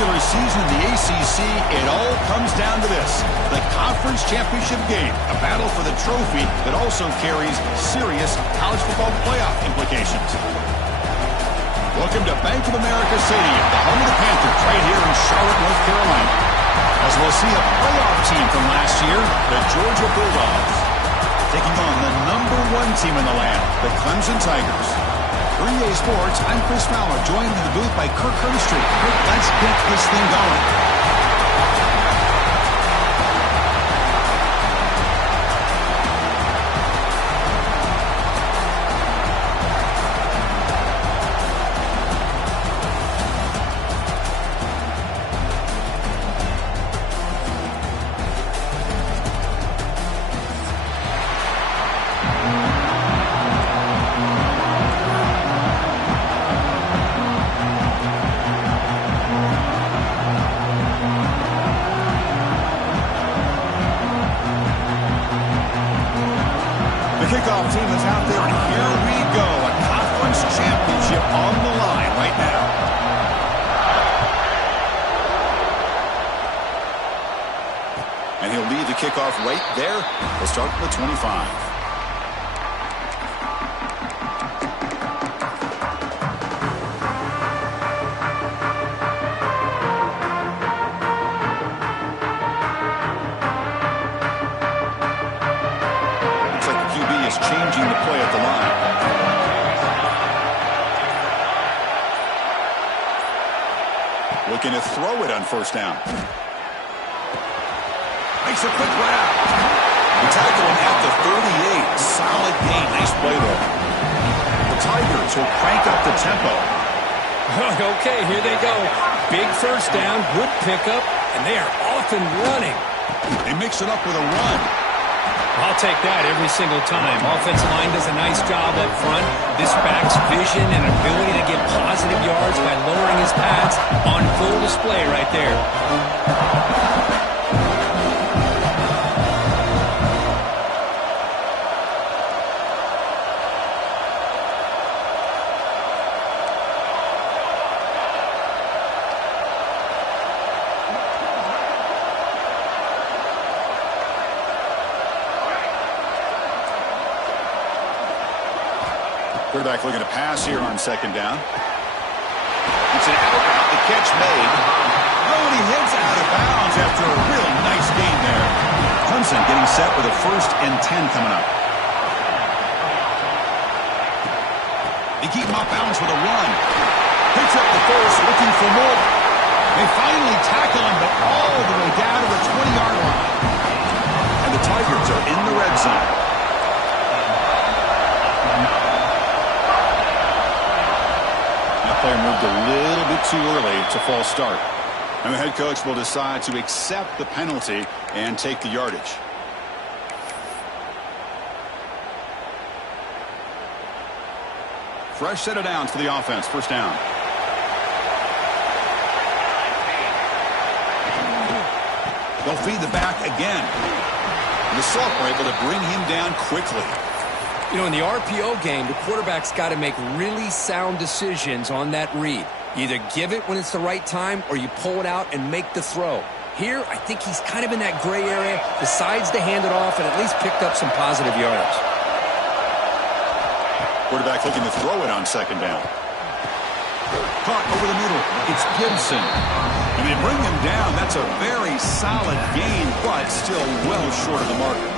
regular season in the ACC, it all comes down to this: the conference championship game, a battle for the trophy that also carries serious college football playoff implications. Welcome to Bank of America Stadium, the home of the Panthers, right here in Charlotte, North Carolina. As we'll see a playoff team from last year, the Georgia Bulldogs, taking on the #1 team in the land, the Clemson Tigers. For EA Sports, I'm Chris Fowler, joined in the booth by Kirk Herbstreit. Kirk, let's get this thing going. Kickoff team is out there, and here we go. A conference championship on the line right now. And he'll lead the kickoff right there. We'll start from the 25. Changing the play at the line. Looking to throw it on first down. Makes a quick grab. We tackle him at the 38. Solid gain. Nice play there. The Tigers will crank up the tempo. Okay, here they go. Big first down, good pickup, and they are off and running. They mix it up with a run. I'll take that every single time. Offensive line does a nice job up front. This back's vision and ability to get positive yards by lowering his pads on full display right there. Quarterback looking to pass here on second down. It's an out route. The catch made. Oh, and he heads out of bounds after a really nice gain there. Clemson getting set with a 1st and 10 coming up. They keep him off balance with a run. Picks up the first, looking for more. They finally tackle him, but all the way down to the 20-yard line. And the Tigers are in the red zone. Player moved a little bit too early to false start. And the head coach will decide to accept the penalty and take the yardage. Fresh set of downs for the offense. First down. They'll feed the back again. The sophomore able to bring him down quickly. You know, in the RPO game, the quarterback's got to make really sound decisions on that read. You either give it when it's the right time or you pull it out and make the throw. Here, I think he's kind of in that gray area, decides to hand it off and at least picked up some positive yards. Quarterback looking to throw it on second down. Caught over the middle. It's Gibson. And they bring him down. That's a very solid gain, but still well short of the marker.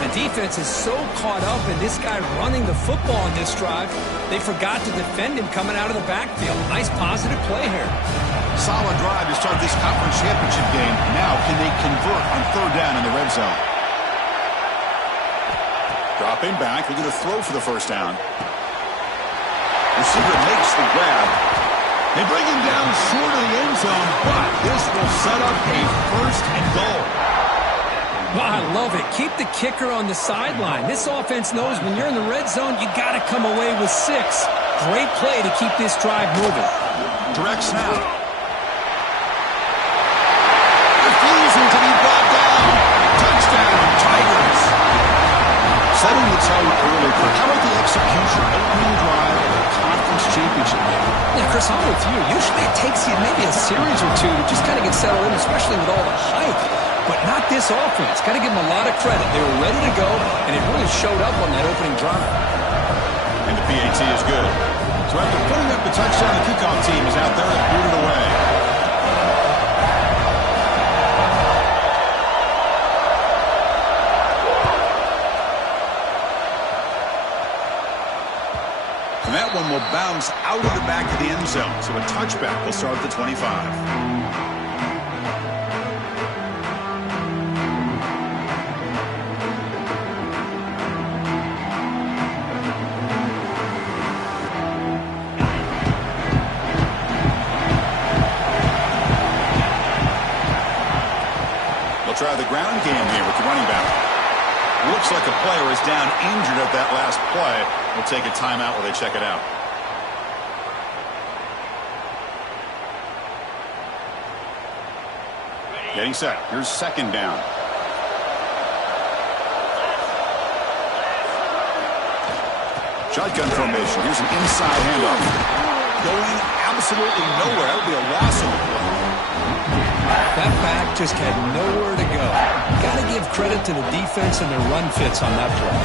The defense is so caught up in this guy running the football in this drive, they forgot to defend him coming out of the backfield. Nice positive play here. Solid drive to start this conference championship game. Now, can they convert on third down in the red zone? Dropping back, looking to throw for the first down. Receiver makes the grab. They bring him down short of the end zone, but this will set up a 1st and goal. Well, I love it. Keep the kicker on the sideline. This offense knows when you're in the red zone, you got to come away with 6. Great play to keep this drive moving. Direct snap. Refusing to be brought down. Touchdown, Tigers. Setting the tone early. How about the execution? Opening drive of the conference championship game. Yeah, Chris, I'm with you. Usually it takes you maybe a series or two to just kind of get settled in, especially with all the hype. But not this offense. Got to give them a lot of credit. They were ready to go, and it really showed up on that opening drive. And the PAT is good. So after putting up the touchdown, the kickoff team is out there and booted away. And that one will bounce out of the back of the end zone. So a touchback will start at the 25. Try the ground game here with the running back. Looks like a player is down injured at that last play. We'll take a timeout while they check it out. Getting set. Here's second down. Shotgun formation. Here's an inside handoff. Going absolutely nowhere. That would be a loss of the play. That back just had nowhere to go. Got to give credit to the defense and their run fits on that play.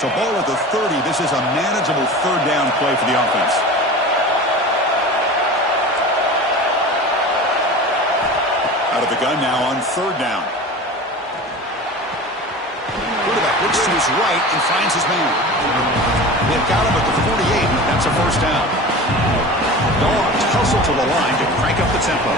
So ball at the 30. This is a manageable third down play for the offense. Out of the gun now on third down. Quarterback looks to his right and finds his man. They've got him at the 48. That's a first down. Dogs hustle to the line to crank up the tempo.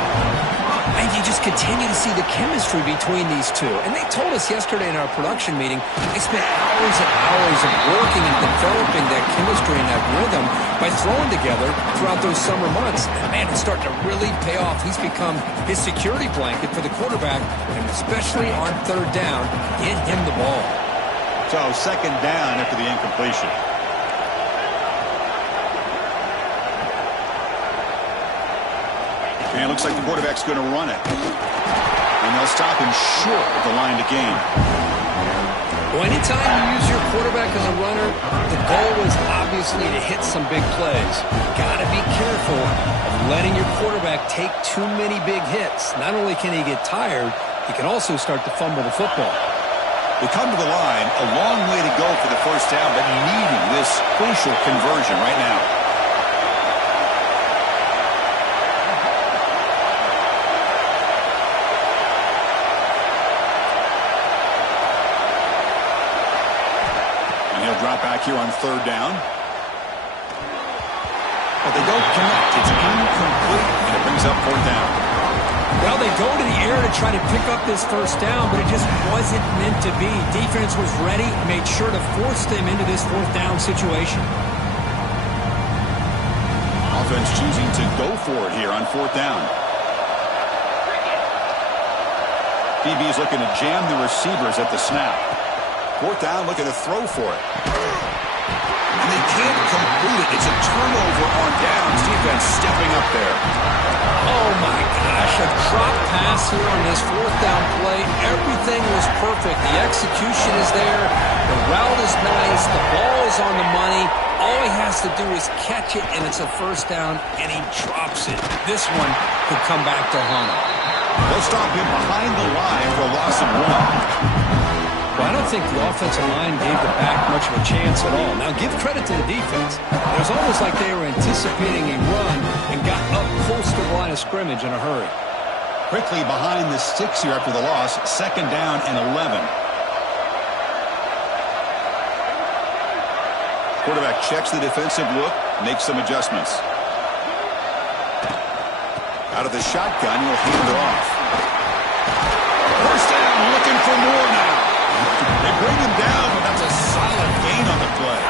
And you just continue to see the chemistry between these two. And they told us yesterday in our production meeting, they spent hours and hours of working and developing that chemistry and that rhythm by throwing together throughout those summer months. And man, it's starting to really pay off. He's become his security blanket for the quarterback, and especially on third down, get him the ball. So second down after the incompletion. And it looks like the quarterback's going to run it. And they'll stop him short of the line to gain. Well, anytime you use your quarterback as a runner, the goal is obviously to hit some big plays. Got to be careful of letting your quarterback take too many big hits. Not only can he get tired, he can also start to fumble the football. They come to the line, a long way to go for the first down, but needing this crucial conversion right now. Drop back here on third down. But they don't connect. It's incomplete, and it brings up fourth down. Well, they go to the air to try to pick up this first down, but it just wasn't meant to be. Defense was ready, made sure to force them into this fourth down situation. Offense choosing to go for it here on fourth down. DB is looking to jam the receivers at the snap. Fourth down, looking to throw for it. And they can't complete it. It's a turnover on downs. Defense stepping up there. Oh, my gosh. A drop pass here on this fourth down play. Everything was perfect. The execution is there. The route is nice. The ball is on the money. All he has to do is catch it, and it's a first down, and he drops it. This one could come back to haunt him. They'll stop him behind the line for a loss of one. Well, I don't think the offensive line gave the back much of a chance at all. Now, give credit to the defense. It was almost like they were anticipating a run and got up close to the line of scrimmage in a hurry. Quickly behind the sticks here after the loss. Second down and 11. Quarterback checks the defensive look, makes some adjustments. Out of the shotgun, he'll hand it off. First down, looking for more now. They bring him down, but that's a solid gain on the play.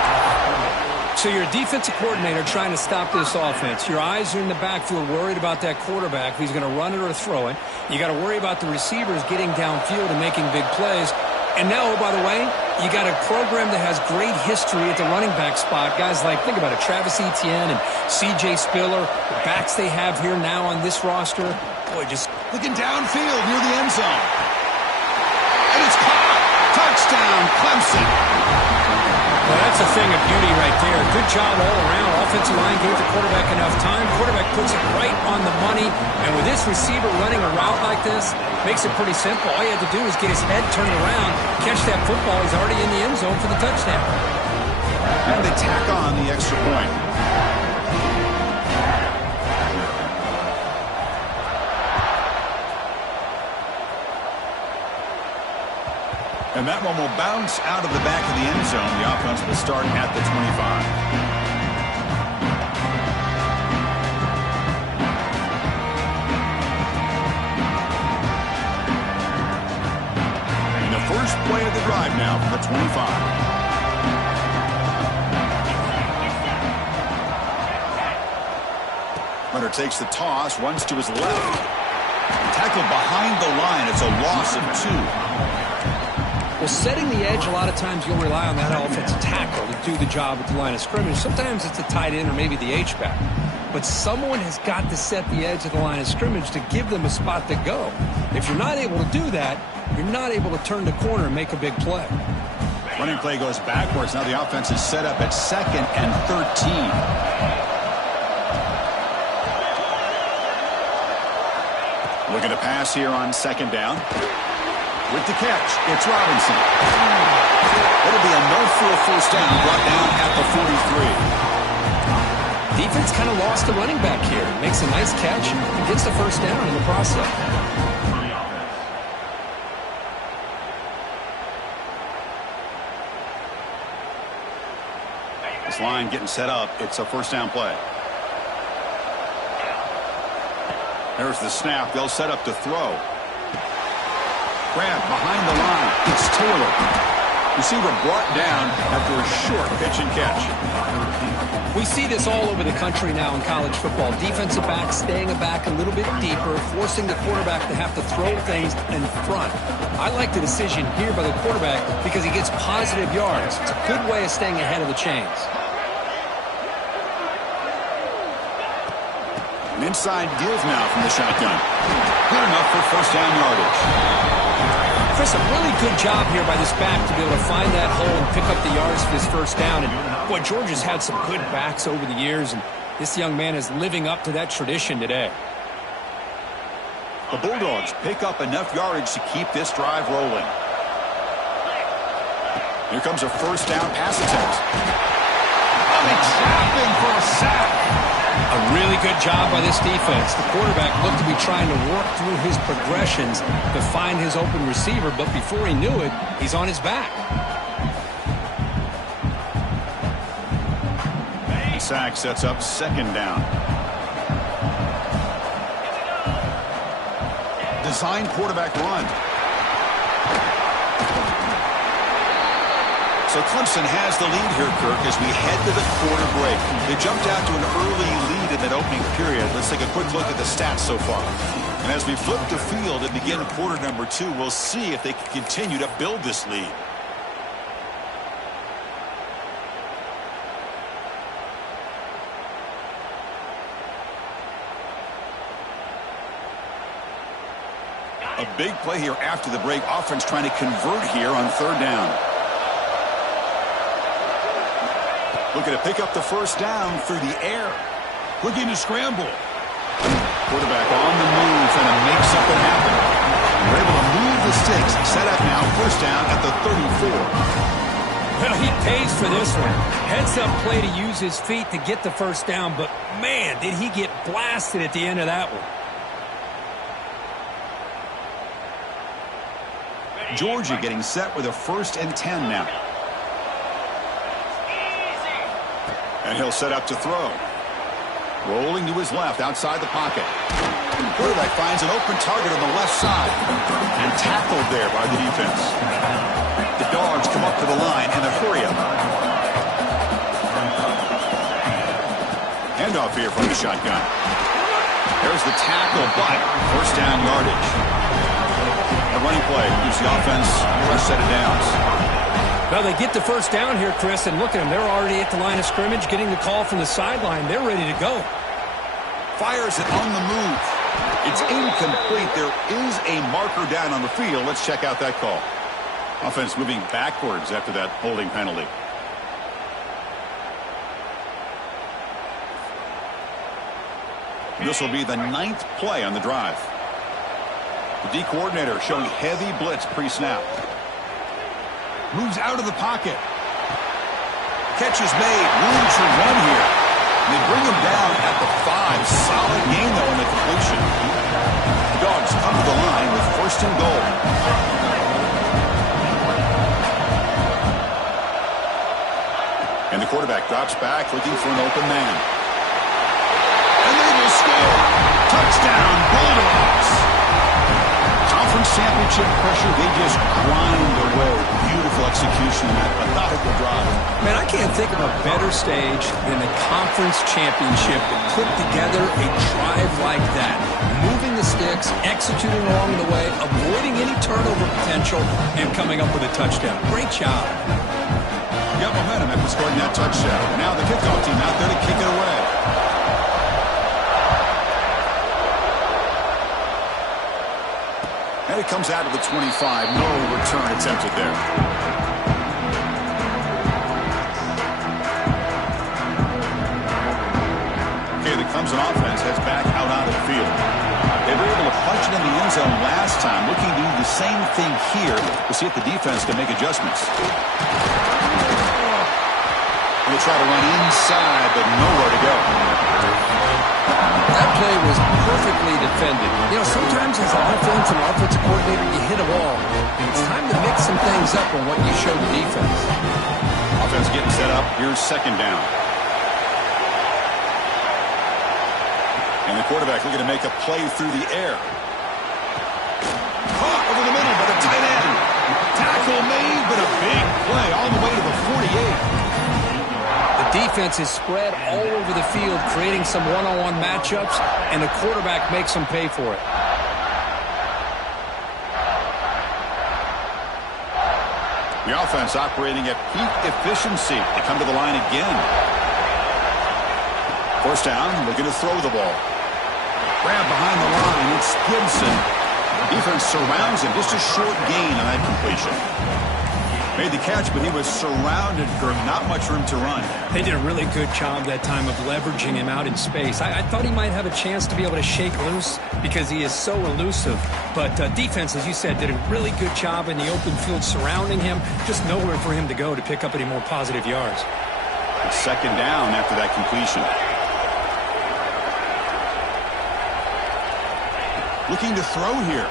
So you're a defensive coordinator trying to stop this offense. Your eyes are in the backfield worried about that quarterback, if he's going to run it or throw it. You got to worry about the receivers getting downfield and making big plays. And now, oh, by the way, you got a program that has great history at the running back spot. Guys like, think about it, Travis Etienne and C.J. Spiller, the backs they have here now on this roster. Boy, just looking downfield near the end zone. And it's caught. Touchdown, Clemson. Well, that's a thing of beauty right there. Good job all around. Offensive line gave the quarterback enough time. Quarterback puts it right on the money. And with this receiver running a route like this, makes it pretty simple. All you have to do is get his head turned around, catch that football. He's already in the end zone for the touchdown. And they tack on the extra point. And that one will bounce out of the back of the end zone. The offense will start at the 25. And the first play of the drive now for the 25. Runner takes the toss, runs to his left. Tackled behind the line. It's a loss of 2. Well, setting the edge, a lot of times you'll rely on that offensive tackle to do the job at the line of scrimmage. Sometimes it's a tight end or maybe the H-back. But someone has got to set the edge of the line of scrimmage to give them a spot to go. If you're not able to do that, you're not able to turn the corner and make a big play. Running play goes backwards. Now the offense is set up at 2nd and 13. Looking to pass here on 2nd down. With the catch, it's Robinson. It'll be enough for a first down, brought down at the 43. Defense kind of lost the running back here. Makes a nice catch and gets the first down in the process. This line getting set up. It's a first down play. There's the snap. They'll set up to throw. Grab behind the line. It's Taylor. Receiver brought down after a short pitch and catch. We see this all over the country now in college football. Defensive backs staying back a little bit deeper, forcing the quarterback to have to throw things in front. I like the decision here by the quarterback because he gets positive yards. It's a good way of staying ahead of the chains. An inside give now from the shotgun. Good enough for first down yardage. Chris, a really good job here by this back to be able to find that hole and pick up the yards for this first down. And boy, Georgia's had some good backs over the years, and this young man is living up to that tradition today. The Bulldogs pick up enough yardage to keep this drive rolling. Here comes a first down pass attempt. Oh, they trap him for a sack. A really good job by this defense. The quarterback looked to be trying to work through his progressions to find his open receiver, but before he knew it, he's on his back. The sack sets up 2nd down. Design quarterback run. So Clemson has the lead here, Kirk, as we head to the quarter break. They jumped out to an early lead in that opening period. Let's take a quick look at the stats so far. And as we flip the field and begin quarter number 2, we'll see if they can continue to build this lead. A big play here after the break. Offense trying to convert here on 3rd down. Looking to pick up the first down through the air. Looking to scramble. Quarterback on the move, trying to make something happen. We're able to move the sticks. Set up now, first down at the 34. Well, he pays for this one. Heads-up play to use his feet to get the first down, but man, did he get blasted at the end of that one. Georgia getting set with a 1st and 10 now. And he'll set up to throw. Rolling to his left outside the pocket. Quarterback finds an open target on the left side. And tackled there by the defense. The Dogs come up to the line in a hurry-up. Handoff here from the shotgun. There's the tackle, but first down yardage. A running play gives the offense a fresh set of downs. Well, they get the first down here, Chris, and look at them. They're already at the line of scrimmage, getting the call from the sideline. They're ready to go. Fires it on the move. It's incomplete. There is a marker down on the field. Let's check out that call. Offense moving backwards after that holding penalty. This will be the 9th play on the drive. The D coordinator showing heavy blitz pre-snap. Moves out of the pocket. Catch is made. Room to run here. And they bring him down at the 5. Solid gain, though, on the completion. The Dogs come to the line with 1st and goal. And the quarterback drops back looking for an open man. And they will score. Touchdown, Bulldogs. Conference championship pressure, they just grind away. Beautiful execution in that methodical drive. Man, I can't think of a better stage than the conference championship to put together a drive like that. Moving the sticks, executing along the way, avoiding any turnover potential, and coming up with a touchdown. Great job. Got momentum after scoring that touchdown. Now the kickoff team out there to kick it away. And it comes out of the 25. No return attempted there. Okay, the Clemson offense heads back out onto the field. They were able to punch it in the end zone last time. Looking to do the same thing here to see if the defense can make adjustments. They try to run inside, but nowhere to go. That play was perfectly defended. You know, sometimes as an offense and offensive coordinator, you hit a wall. And it's time to mix some things up on what you show the defense. Offense getting set up. Here's 2nd down. And the quarterback looking to make a play through the air. Caught over the middle by the tight end. Tackle made, but a big play all the way to the 48. The defense is spread all over the field, creating some one-on-one matchups, and the quarterback makes them pay for it. The offense operating at peak efficiency. They come to the line again. 1st down, looking to throw the ball. Grab behind the line. It's Gibson. Defense surrounds him. Just a short gain on that completion. Made the catch, but he was surrounded for not much room to run. They did a really good job that time of leveraging him out in space. I thought he might have a chance to be able to shake loose because he is so elusive. But defense, as you said, did a really good job in the open field surrounding him. Just nowhere for him to go to pick up any more positive yards. It's 2nd down after that completion. Looking to throw here.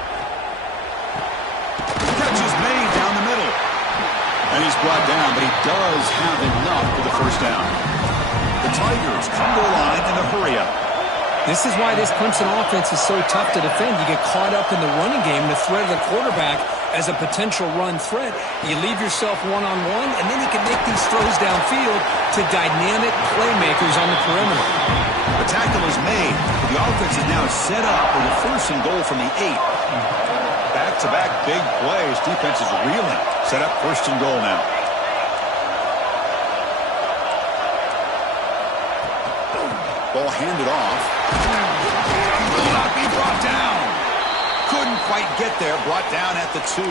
Catch is made down the middle. And he's brought down, but he does have enough for the 1st down. The Tigers come to the line in a hurry-up. This is why this Clemson offense is so tough to defend. You get caught up in the running game, the threat of the quarterback as a potential run threat. You leave yourself one-on-one, and then you can make these throws downfield to dynamic playmakers on the perimeter. The tackle is made. The offense is now set up for the 1st and goal from the 8. Back-to-back big plays. Defense is reeling. Set up 1st and goal now. Ball handed off. Will not be brought down. Couldn't quite get there. Brought down at the 2.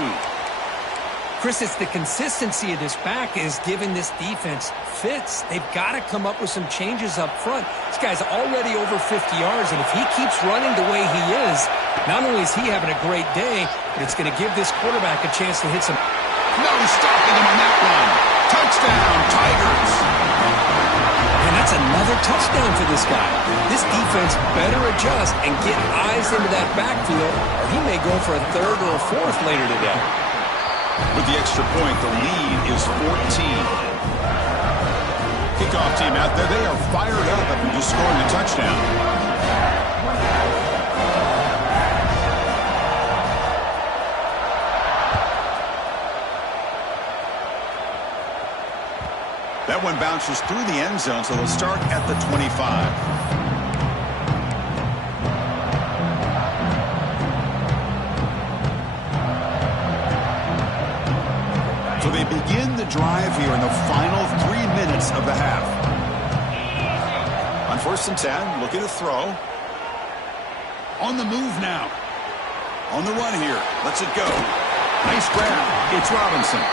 Chris, it's the consistency of this back is giving this defense fits. They've got to come up with some changes up front. This guy's already over 50 yards, and if he keeps running the way he is, not only is he having a great day, but it's going to give this quarterback a chance to hit some. No stopping him on that run. Touchdown, Tigers. And that's another touchdown for this guy. This defense better adjust and get eyes into that backfield, or he may go for a 3rd or a 4th later today. With the extra point, the lead is 14. Kickoff team out there, they are fired up after just scoring a touchdown. That one bounces through the end zone, so they'll start at the 25. So they begin the drive here in the final 3 minutes of the half. On 1st and 10, looking to throw. On the move now. On the run here. Lets it go. Nice grab. It's Robinson.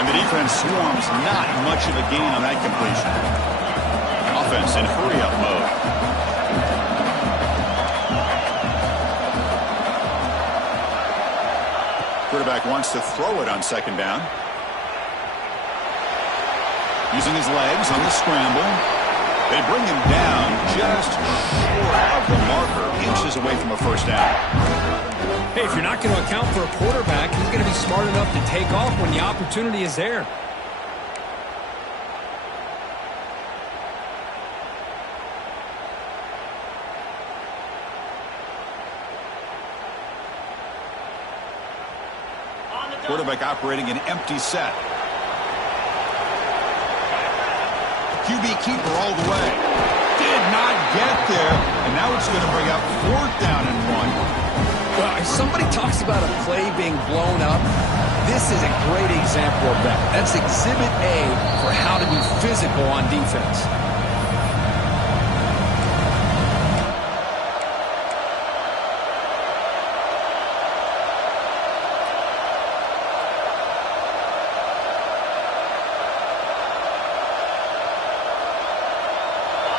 And the defense swarms. Not much of a gain on that completion. Offense in hurry-up mode. Quarterback wants to throw it on second down. Using his legs on the scramble. They bring him down just short of the marker, inches away from a first down. Hey, if you're not going to account for a quarterback, he's going to be smart enough to take off when the opportunity is there. Quarterback operating an empty set. QB keeper all the way. Did not get there. And now it's going to bring up 4th down and 1. Well, if somebody talks about a play being blown up, this is a great example of that. That's exhibit A for how to be physical on defense.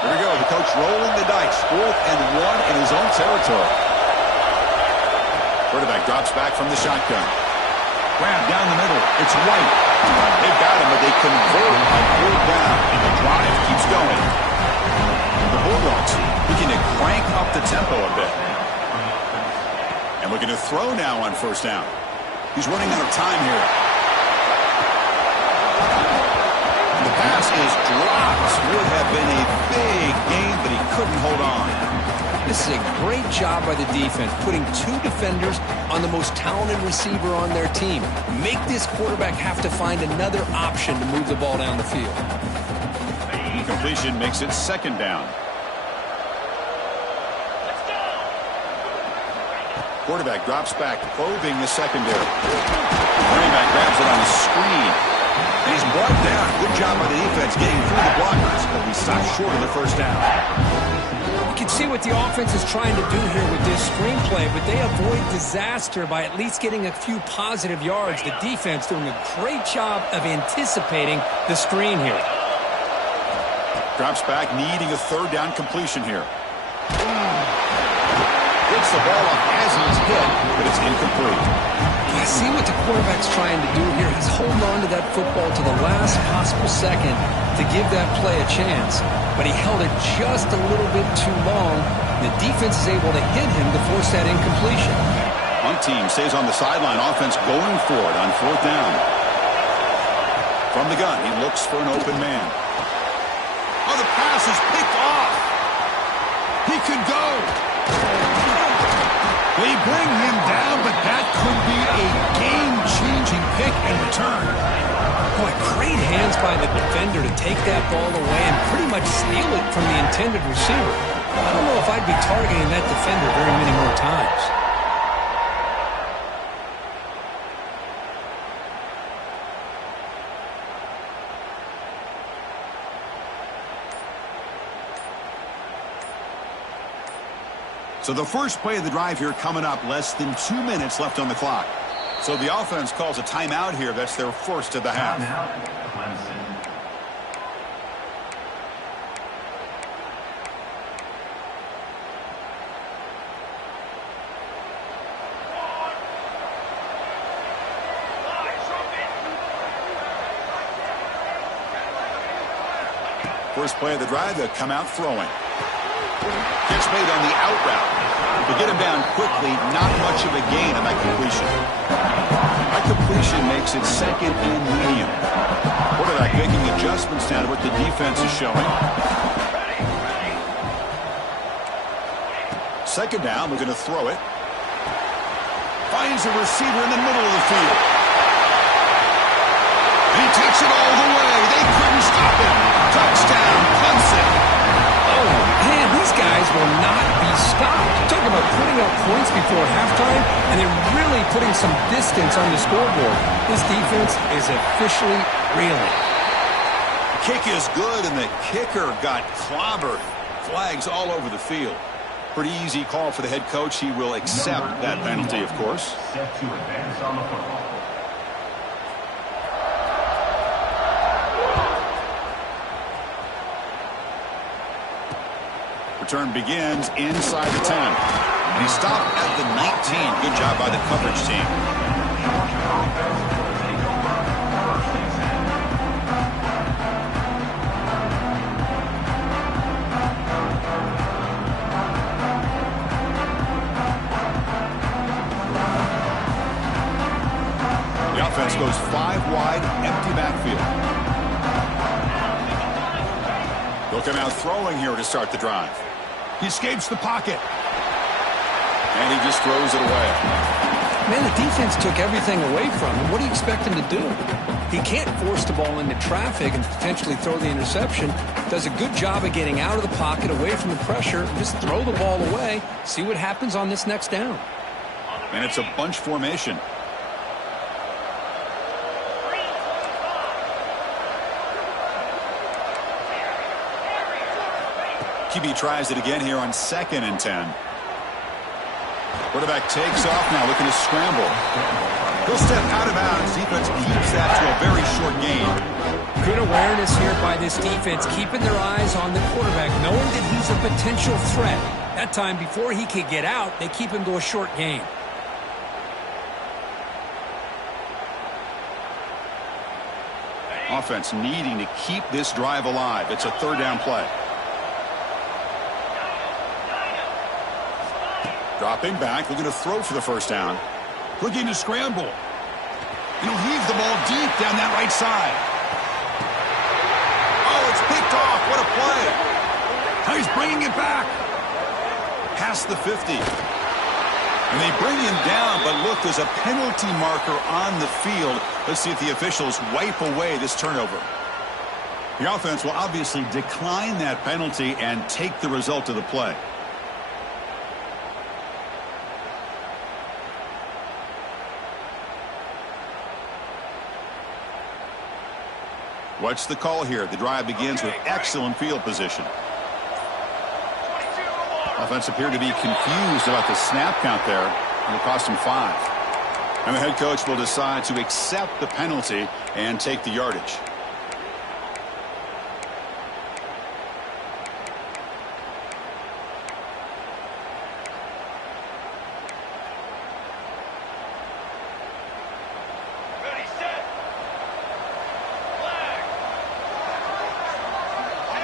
Here we go. The coach rolling the dice. 4th and 1 in his own territory. Quarterback drops back from the shotgun. Grab down the middle. It's White. They've got him, but they convert on 4th down, and the drive keeps going. The Bulldogs looking to crank up the tempo a bit. And looking to throw now on 1st down. He's running out of time here. The pass is dropped. Would have been a big gain, but he couldn't hold on. This is a great job by the defense, putting 2 defenders on the most talented receiver on their team. Make this quarterback have to find another option to move the ball down the field. Incompletion makes it 2nd down. Quarterback drops back, probing the secondary. Running back grabs it on the screen. And he's brought down. Good job by the defense getting through the blockers, but we stopped short of the 1st down. You can see what the offense is trying to do here with this screenplay, but they avoid disaster by at least getting a few positive yards. The defense doing a great job of anticipating the screen here. Drops back, needing a 3rd down completion here. Gets the ball up as he's hit, but it's incomplete. I see what the quarterback's trying to do here. He's holding on to that football to the last possible second to give that play a chance. But he held it just a little bit too long. The defense is able to hit him to force that incompletion. One team stays on the sideline. Offense going for it on 4th down. From the gun, he looks for an open man. Oh, the pass is picked off. He could go. They bring him down, but that could be a game-changing pick and return. Boy, great hands by the defender to take that ball away and pretty much steal it from the intended receiver. I don't know if I'd be targeting that defender very many more times. So the first play of the drive here coming up, less than 2 minutes left on the clock. So the offense calls a timeout here. That's their first of the half. Clemson. First play of the drive, they'll come out throwing. Catch made on the out route. To get him down quickly, not much of a gain on that completion. That completion makes it 2nd and medium. Quarterback making adjustments down to what the defense is showing. 2nd down, we're going to throw it. Finds a receiver in the middle of the field. And he takes it all the way. They couldn't stop him. Touchdown, Clemson. Oh, man, these guys will not be stopped. Talk about putting up points before halftime, and they're really putting some distance on the scoreboard. This defense is officially reeling. Kick is good, and the kicker got clobbered. Flags all over the field. Pretty easy call for the head coach. He will accept that penalty, of course. Set to advance on the football. Return begins inside the 10. And he stopped at the 19. Good job by the coverage team. The offense goes 5 wide, empty backfield. They'll come out throwing here to start the drive. He escapes the pocket. And he just throws it away. Man, the defense took everything away from him. What do you expect him to do? He can't force the ball into traffic and potentially throw the interception. Does a good job of getting out of the pocket, away from the pressure, just throw the ball away, see what happens on this next down. And it's a bunch formation. QB tries it again here on 2nd and 10. Quarterback takes off now, looking to scramble. He'll step out of bounds. Defense keeps that to a very short gain. Good awareness here by this defense, keeping their eyes on the quarterback, knowing that he's a potential threat. That time, before he could get out, they keep him to a short gain. Offense needing to keep this drive alive. It's a 3rd down play. Dropping back, looking to throw for the 1st down. Looking to scramble. And he'll heave the ball deep down that right side. Oh, it's picked off. What a play. Now he's bringing it back. Past the 50. And they bring him down, but look, there's a penalty marker on the field. Let's see if the officials wipe away this turnover. The offense will obviously decline that penalty and take the result of the play. What's the call here? The drive begins with excellent field position. Offense appeared to be confused about the snap count there. It'll cost him 5. And the head coach will decide to accept the penalty and take the yardage.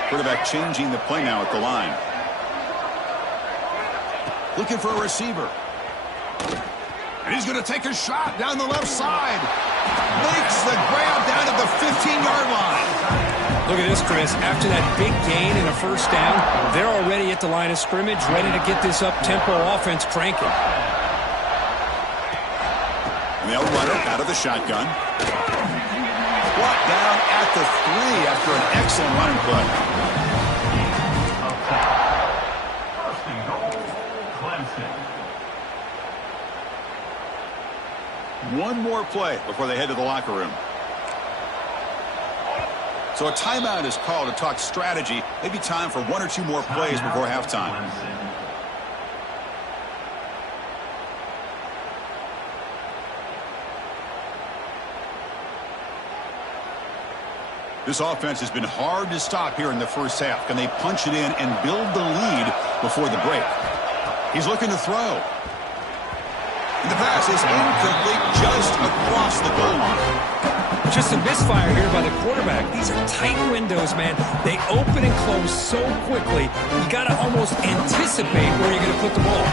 Quarterback changing the play now at the line. Looking for a receiver. And he's going to take a shot down the left side. Makes the grab down at the 15-yard line. Look at this, Chris. After that big gain and a 1st down, they're already at the line of scrimmage, ready to get this up-tempo offense cranking. And they'll run it out of the shotgun. Brought down at the 3 after an excellent running play. First and goal, Clemson. One more play before they head to the locker room. So a timeout is called to talk strategy. Maybe time for 1 or 2 more plays before halftime. This offense has been hard to stop here in the 1st half. Can they punch it in and build the lead before the break? He's looking to throw. And the pass is incomplete just across the goal line. Just a misfire here by the quarterback. These are tight windows, man. They open and close so quickly. You got to almost anticipate where you're going to put the ball.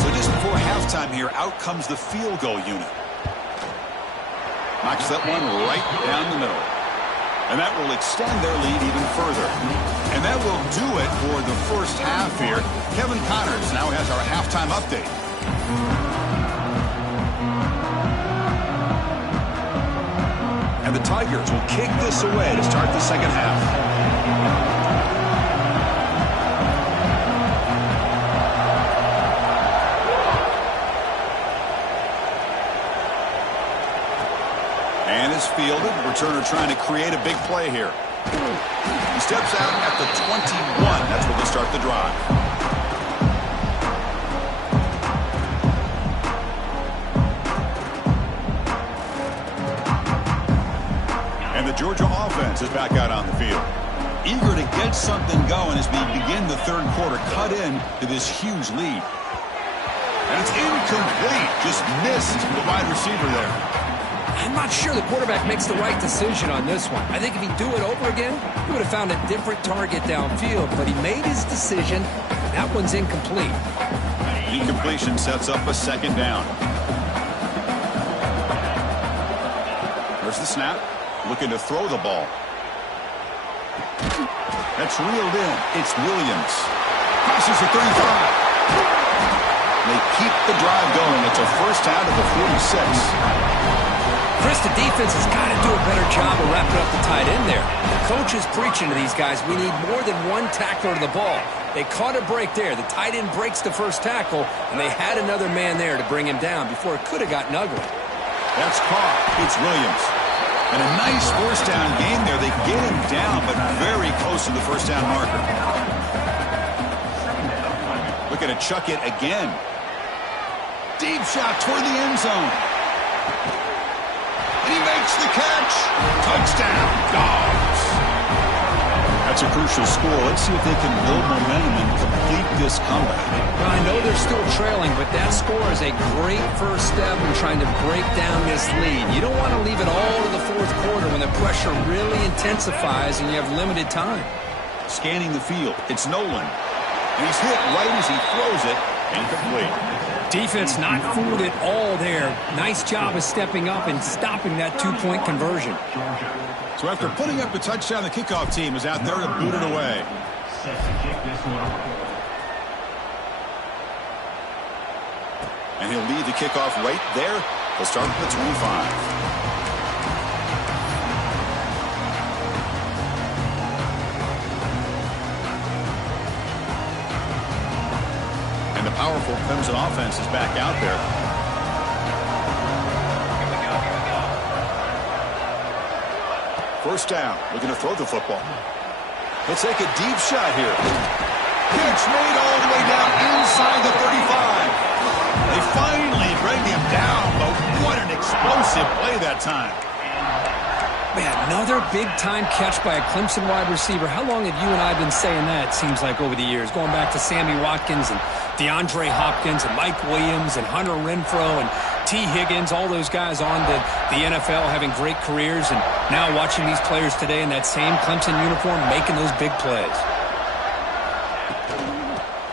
So just before halftime here, out comes the field goal unit. Knocks that one right down the middle. And that will extend their lead even further. And that will do it for the 1st half here. Kevin Connors now has our halftime update. And the Tigers will kick this away to start the 2nd half. And is fielded. Returner trying to create a big play here. He steps out at the 21. That's where they start the drive. offense is back out on the field. Eager to get something going as we begin the third quarter. Cut in to this huge lead. And it's incomplete. Just missed the wide receiver there. I'm not sure the quarterback makes the right decision on this one. I think if he'd do it over again, he would have found a different target downfield. But he made his decision. That one's incomplete. Incompletion sets up a second down. There's the snap. Looking to throw the ball. That's reeled in. It's Williams. Crosses the 35. They keep the drive going. It's a first out of the 46. Chris, the defense has got to do a better job of wrapping up the tight end there. The coach is preaching to these guys, we need more than one tackler to the ball. They caught a break there. The tight end breaks the first tackle, and they had another man there to bring him down before it could have gotten ugly. That's caught. It's Williams. And a nice first down game there. They get him down, but very close to the first down marker. Looking to chuck it again. Deep shot toward the end zone. And he makes the catch. Touchdown, Dogs. That's a crucial score. Let's see if they can build momentum and complete this comeback. Well, I know they're still trailing, but that score is a great first step in trying to break down this lead. You don't want to leave it all to the fourth quarter when the pressure really intensifies and you have limited time. Scanning the field, it's Nolan. And he's hit right as he throws it. Incomplete. Defense not fooled at all there. Nice job of stepping up and stopping that two-point conversion. So after putting up a touchdown, the kickoff team is out there to boot it away. And he'll lead the kickoff right there. He'll start at the 25. And the powerful Clemson offense is back out there. First down, looking to throw the football. He'll take a deep shot here. Catch made all the way down inside the 35. They finally bring him down, but what an explosive play that time. Man, another big-time catch by a Clemson wide receiver. How long have you and I been saying that, it seems like, over the years? Going back to Sammy Watkins and DeAndre Hopkins and Mike Williams and Hunter Renfrow and T. Higgins, all those guys on to the NFL having great careers, and now watching these players today in that same Clemson uniform making those big plays.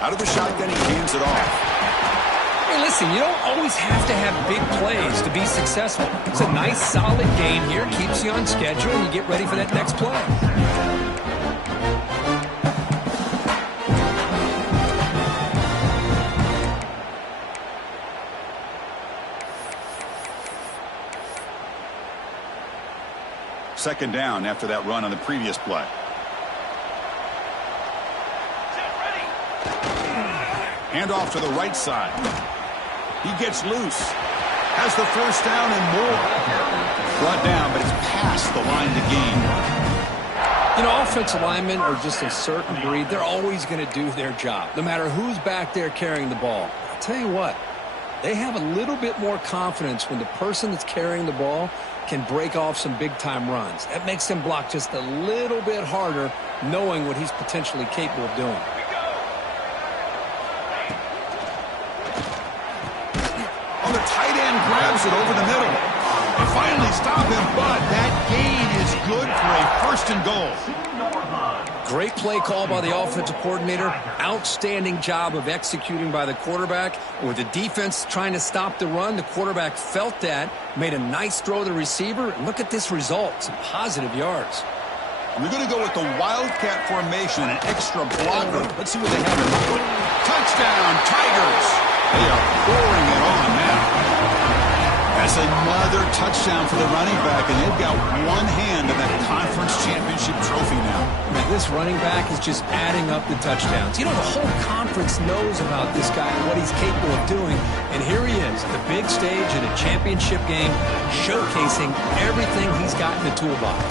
Out of the shotgun, he hands it off. Hey, listen, you don't always have to have big plays to be successful. It's a nice, solid game here, keeps you on schedule, and you get ready for that next play. Second down after that run on the previous play. Hand off to the right side. He gets loose. Has the first down and more. Brought down, but it's past the line to gain. You know, offensive linemen are just a certain breed. They're always going to do their job, no matter who's back there carrying the ball. I'll tell you what, they have a little bit more confidence when the person that's carrying the ball can break off some big-time runs. That makes them block just a little bit harder, knowing what he's potentially capable of doing. Oh, the tight end grabs it over the middle. They finally stop him, but that gain is good for a first and goal. Great play call by the offensive coordinator. Outstanding job of executing by the quarterback. With the defense trying to stop the run, the quarterback felt that, made a nice throw to the receiver, and look at this result, some positive yards. We're going to go with the Wildcat formation and an extra blocker. Let's see what they have in mind. Touchdown, Tigers! They are pouring it on now. That's another touchdown for the running back, and they've got one hand in that conference championship trophy now. Man, this running back is just adding up the touchdowns. You know, the whole conference knows about this guy and what he's capable of doing, and here he is, the big stage in a championship game, showcasing everything he's got in the toolbox.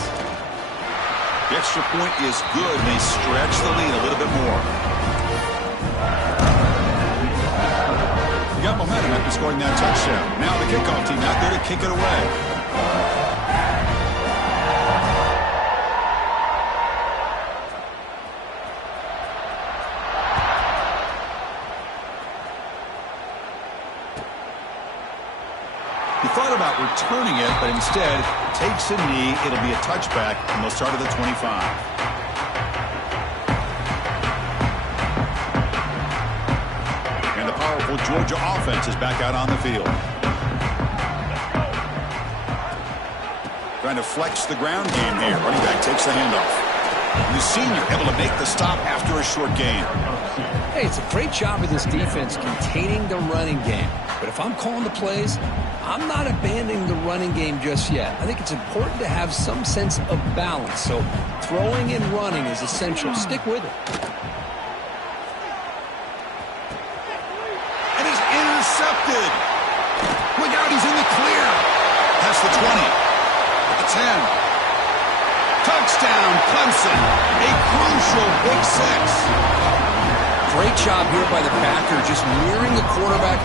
The extra point is good, and they stretch the lead a little bit more. Got momentum after scoring that touchdown. Now the kickoff team out there to kick it away. He thought about returning it, but instead takes a knee. It'll be a touchback, and they'll start at the 25. And the powerful Georgia offense is back out on the field. Trying to flex the ground game here. Running back takes the handoff. The senior able to make the stop after a short gain. Hey, it's a great job of this defense containing the running game. But if I'm calling the plays, I'm not abandoning the running game just yet. I think it's important to have some sense of balance. So throwing and running is essential. Stick with it. And he's intercepted. Look out, he's in the clear. That's the 20. The 10. Touchdown, Clemson. A crucial big six. Great job here by the backer, just mirroring the quarterback,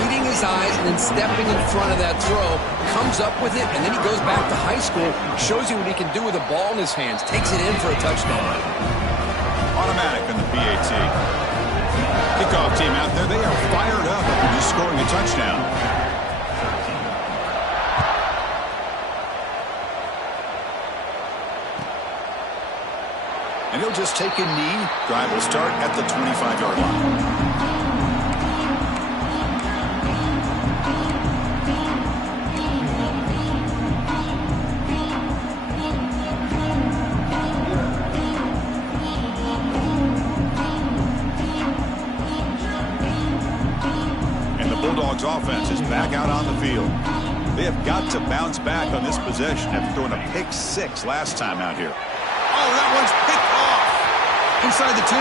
reading his eyes, and then stepping in front of that throw. Comes up with it, and then he goes back to high school, shows you what he can do with a ball in his hands. Takes it in for a touchdown. Automatic on the PAT. Kickoff team out there, they are fired up after just scoring a touchdown. And he'll just take a knee. Drive will start at the 25-yard line. And the Bulldogs offense is back out on the field. They have got to bounce back on this possession after throwing a pick six last time out here. Oh, that one's picked off. Inside the 10.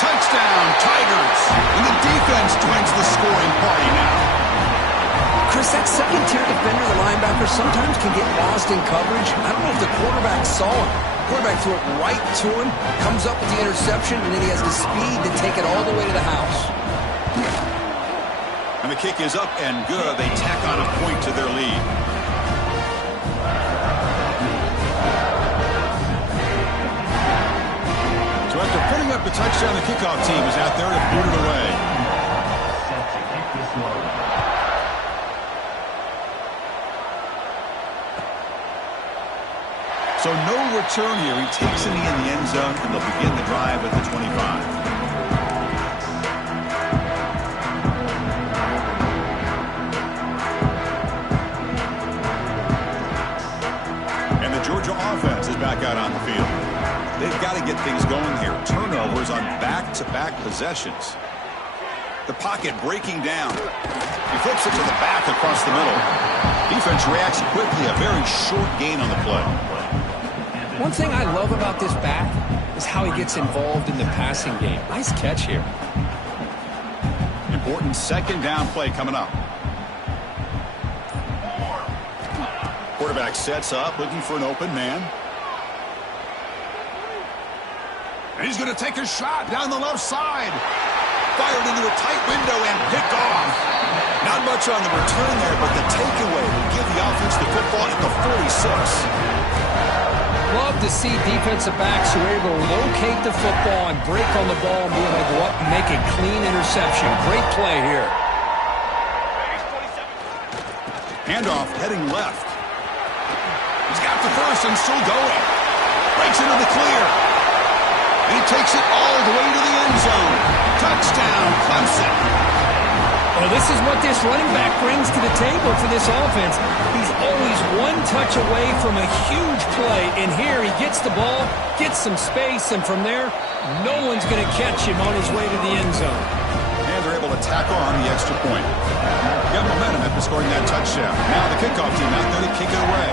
Touchdown, Tigers. And the defense joins the scoring party now. Chris, that second-tier defender, the linebacker, sometimes can get lost in coverage. I don't know if the quarterback saw him. The quarterback threw it right to him, comes up with the interception, and then he has the speed to take it all the way to the house. And the kick is up and good. They tack on a point to their lead. So after putting up the touchdown, the kickoff team is out there to boot it away. So no return here. He takes a knee in the end zone, and they'll begin the drive at the 25. And the Georgia offense is back out on the field. They've got to get things going here. Turnovers on back-to-back possessions. The pocket breaking down. He flips it to the back across the middle. Defense reacts quickly. A very short gain on the play. One thing I love about this back is how he gets involved in the passing game. Nice catch here. Important second down play coming up. Quarterback sets up, looking for an open man. And he's going to take a shot down the left side. Fired into a tight window and picked off. Not much on the return there, but the takeaway will give the offense the football at the 46. Love to see defensive backs who are able to locate the football and break on the ball and be able to go up and make a clean interception. Great play here. Handoff heading left. He's got the first and still going. Breaks into the clear. And he takes it all the way to the end zone. Touchdown, Clemson. Well, this is what this running back brings to the table for this offense. He's always one touch away from a huge play. And here he gets the ball, gets some space, and from there, no one's going to catch him on his way to the end zone. And they're able to tack on the extra point. Got momentum after scoring that touchdown. Now the kickoff team out there to kick it away.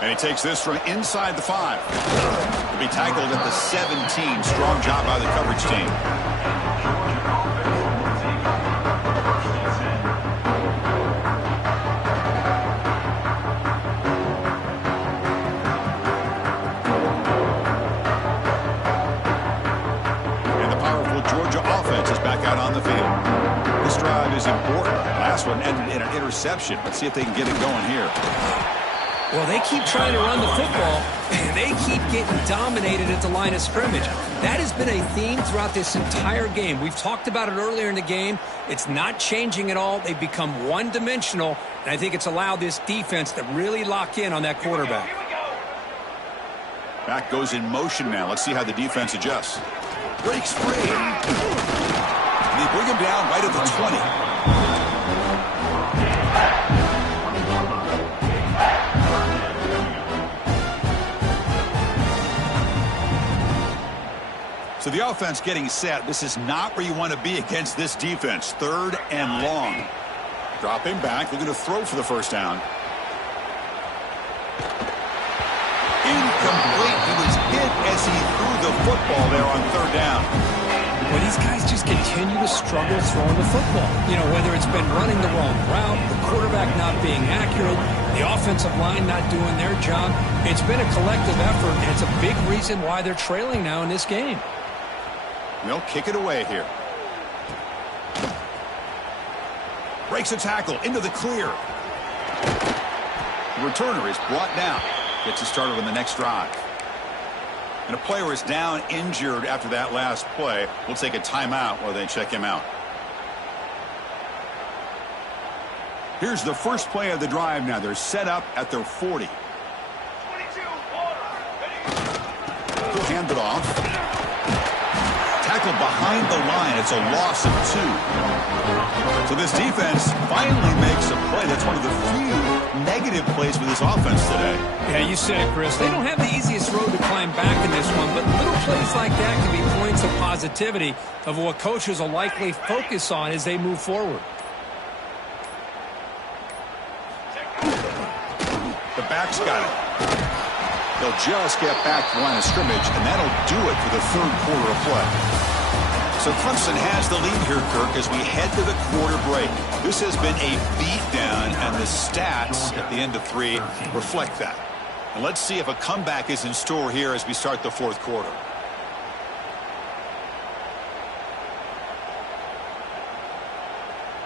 And he takes this from inside the 5. To be tackled at the 17. Strong job by the coverage team. And the powerful Georgia offense is back out on the field. This drive is important. Last one ended in an interception. Let's see if they can get it going here. Well, they keep trying to run the football, and they keep getting dominated at the line of scrimmage. That has been a theme throughout this entire game. We've talked about it earlier in the game. It's not changing at all. They've become one-dimensional, and I think it's allowed this defense to really lock in on that quarterback. Back goes in motion now. Let's see how the defense adjusts. Breaks free. And they bring him down right at the 20. So the offense getting set. This is not where you want to be against this defense. 3rd and long. Dropping back. Looking to throw for the first down. Incomplete. He was hit as he threw the football there on 3rd down. Well, these guys just continue to struggle throwing the football. You know, whether it's been running the wrong route, the quarterback not being accurate, the offensive line not doing their job. It's been a collective effort, and it's a big reason why they're trailing now in this game. They'll kick it away here. Breaks a tackle into the clear. The returner is brought down. Gets it started on the next drive. And a player is down injured after that last play. We'll take a timeout while they check him out. Here's the first play of the drive now. They're set up at their 40. He'll hand it off. Tackle behind the line. It's a loss of 2. So this defense finally makes a play. That's one of the few negative plays for this offense today. Yeah, you said it, Chris. They don't have the easiest road to climb back in this one, but little plays like that can be points of positivity of what coaches will likely focus on as they move forward. The back's got it. They'll just get back to the line of scrimmage, and that'll do it for the 3rd quarter of play. So Clemson has the lead here, Kirk, as we head to the quarter break. This has been a beatdown, and the stats at the end of 3 reflect that. And let's see if a comeback is in store here as we start the 4th quarter.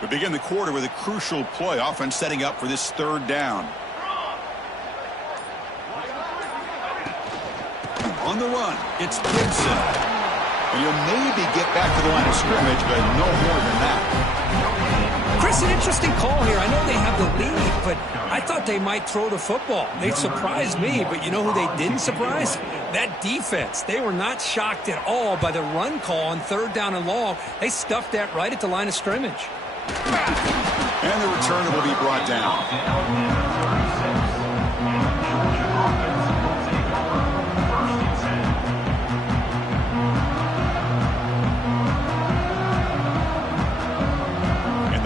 We begin the quarter with a crucial play, offense setting up for this 3rd down. On the run, it's Clemson. And you'll maybe get back to the line of scrimmage, but no more than that. Chris, an interesting call here. I know they have the lead, but I thought they might throw the football. They surprised me, but you know who they didn't surprise? That defense. They were not shocked at all by the run call on 3rd down and long. They stuffed that right at the line of scrimmage. And the returner will be brought down.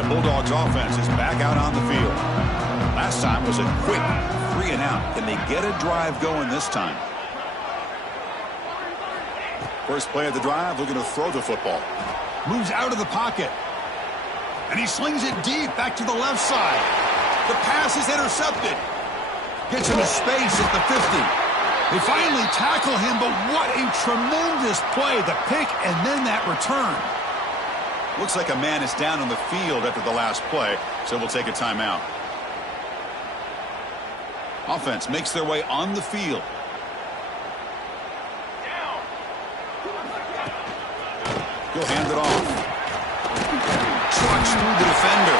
Bulldogs offense is back out on the field. Last time was a quick 3 and out. Can they get a drive going this time? First play of the drive, looking to throw the football. Moves out of the pocket. And he slings it deep back to the left side. The pass is intercepted. Gets into space at the 50. They finally tackle him, but what a tremendous play. The pick and then that return. Looks like a man is down on the field after the last play, so we'll take a timeout. Offense makes their way on the field. He'll hand it off. Trucks through the defender.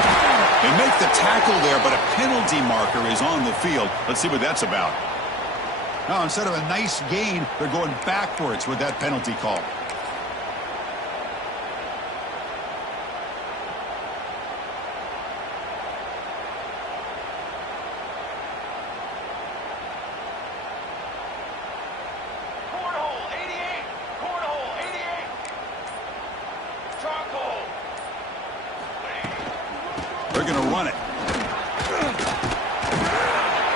They make the tackle there, but a penalty marker is on the field. Let's see what that's about. Now, instead of a nice gain, they're going backwards with that penalty call. They're going to run it.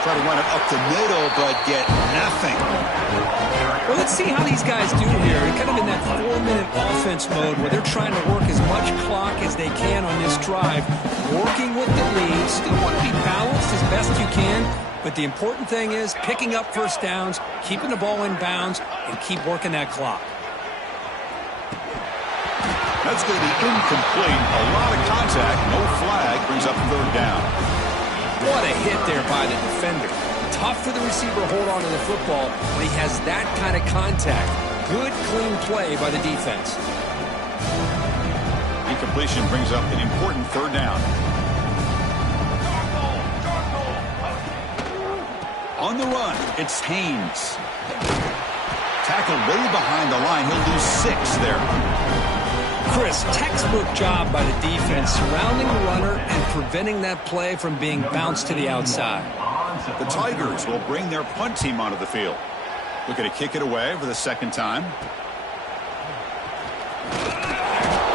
Try to run it up the middle, but get nothing. Well, let's see how these guys do here. They're kind of in that 4-minute offense mode where they're trying to work as much clock as they can on this drive, working with the lead. Still want to be balanced as best you can, but the important thing is picking up first downs, keeping the ball in bounds, and keep working that clock. That's going to be incomplete. A lot of contact. No flag. Brings up 3rd down. What a hit there by the defender. Tough for the receiver to hold on to the football when he has that kind of contact. Good, clean play by the defense. Incompletion brings up an important third down. On the run, it's Haynes. Tackled way behind the line. He'll lose 6 there. Chris, textbook job by the defense surrounding the runner and preventing that play from being bounced to the outside. The Tigers will bring their punt team onto the field. Looking to kick it away for the second time.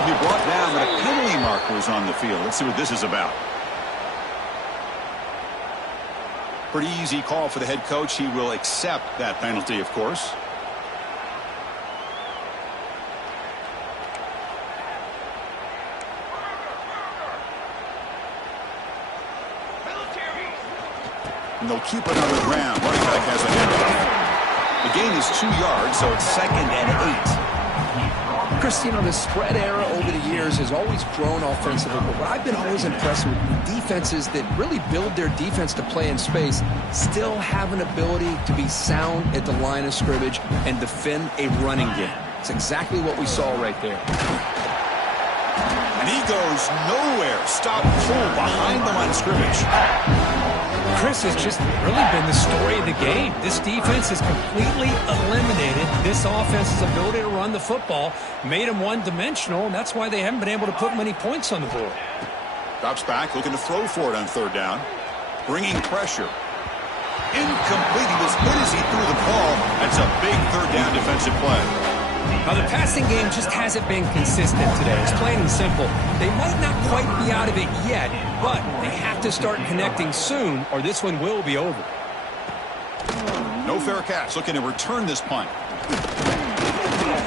He brought down, but a penalty marker is on the field. Let's see what this is about. Pretty easy call for the head coach. He will accept that penalty, of course. And they'll keep it on the ground. Running back has a handoff. The gain is 2 yards, so it's 2nd and 8. Chris, the spread era over the years has always grown offensively, but what I've been always impressed with defenses that really build their defense to play in space still have an ability to be sound at the line of scrimmage and defend a running game. It's exactly what we saw right there. And he goes nowhere. Stop pull behind the line of scrimmage. Chris, has just really been the story of the game. This defense has completely eliminated this offense's ability to run the football, made them one-dimensional, and that's why they haven't been able to put many points on the board. Drops back, looking to throw for it on third down. Bringing pressure. Incomplete. He was hit as he threw the ball. That's a big third down defensive play. Now, the passing game just hasn't been consistent today. It's plain and simple. They might not quite be out of it yet, but they have to start connecting soon, or this one will be over. No fair catch. Looking to return this punt.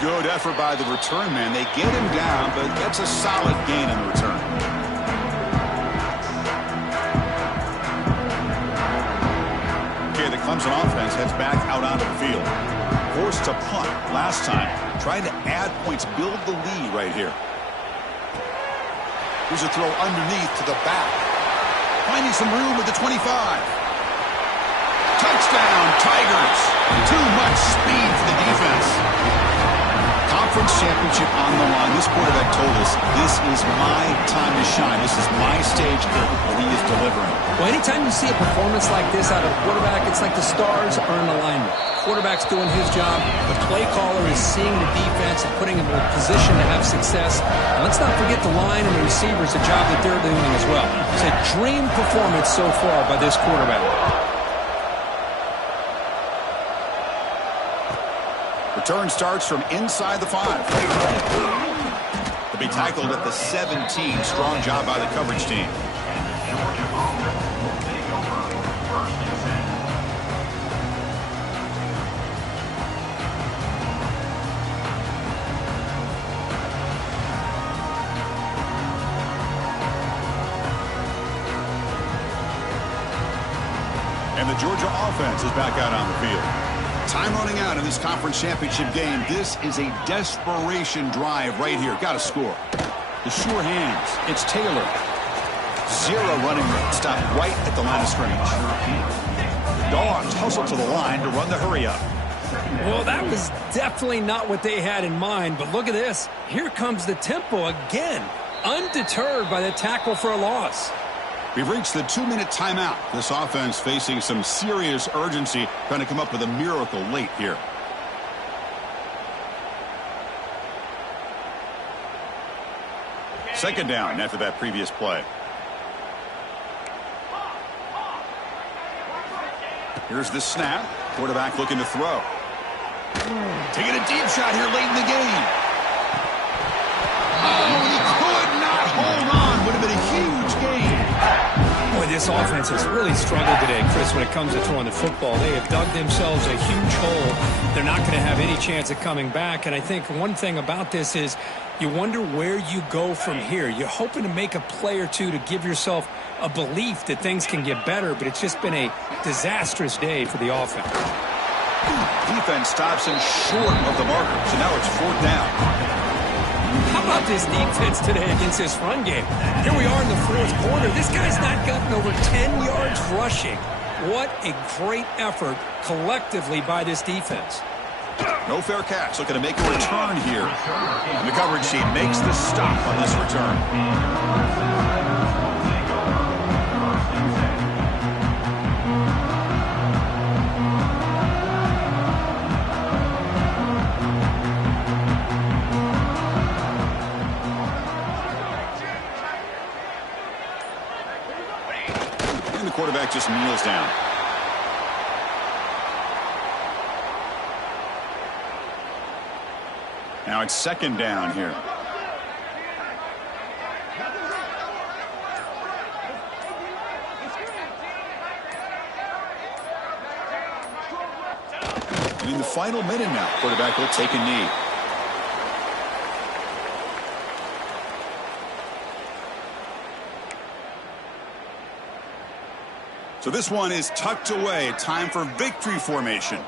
Good effort by the return man. They get him down, but that's a solid gain on the return. Okay, the Clemson offense heads back out onto the field. Forced to punt last time. Trying to add points, build the lead right here. Here's a throw underneath to the back. Finding some room with the 25. Touchdown, Tigers. Too much speed for the defense. Conference championship on the line. This quarterback told us, this is my time to shine. This is my stage here where he is delivering. Well, anytime you see a performance like this out of a quarterback, it's like the stars are in alignment. Quarterback's doing his job. The play caller is seeing the defense and putting him in a position to have success. And let's not forget the line and the receivers, the job that they're doing as well. It's a dream performance so far by this quarterback. Return starts from inside the 5. To be tackled at the 17. Strong job by the coverage team. And the Georgia offense is back out on the field. Time running out in this conference championship game. This is a desperation drive right here. Got to score. The sure hands. It's Taylor. 0 running room. Stop right at the line of scrimmage. The Dogs hustle to the line to run the hurry up. Well, that was definitely not what they had in mind, but look at this. Here comes the tempo again. Undeterred by the tackle for a loss. We've reached the 2-minute timeout. This offense facing some serious urgency, trying to come up with a miracle late here. Second down after that previous play. Here's the snap. Quarterback looking to throw. Taking a deep shot here late in the game. Oh, he could not hold on. Would have been a huge gain. Boy, this offense has really struggled today, Chris, when it comes to throwing the football. They have dug themselves a huge hole. They're not going to have any chance of coming back. And I think one thing about this is you wonder where you go from here. You're hoping to make a play or two to give yourself a belief that things can get better, but it's just been a disastrous day for the offense. Defense stops him short of the marker, so now it's 4th down. How about this defense today against this run game? Here we are in the 4th quarter. This guy's not gotten over 10 yards rushing. What a great effort collectively by this defense. No fair catch. Looking to make a return here. And the coverage team makes the stop on this return. And the quarterback just kneels down. Now it's second down here. And in the final minute now, quarterback will take a knee. So this one is tucked away. Time for victory formation.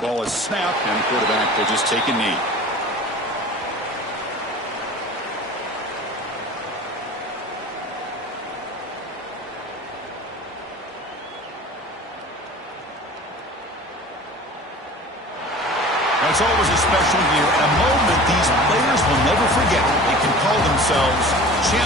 Ball is snapped, and the quarterback will just take a knee. It's always a special year and a moment these players will never forget. They can call themselves champions.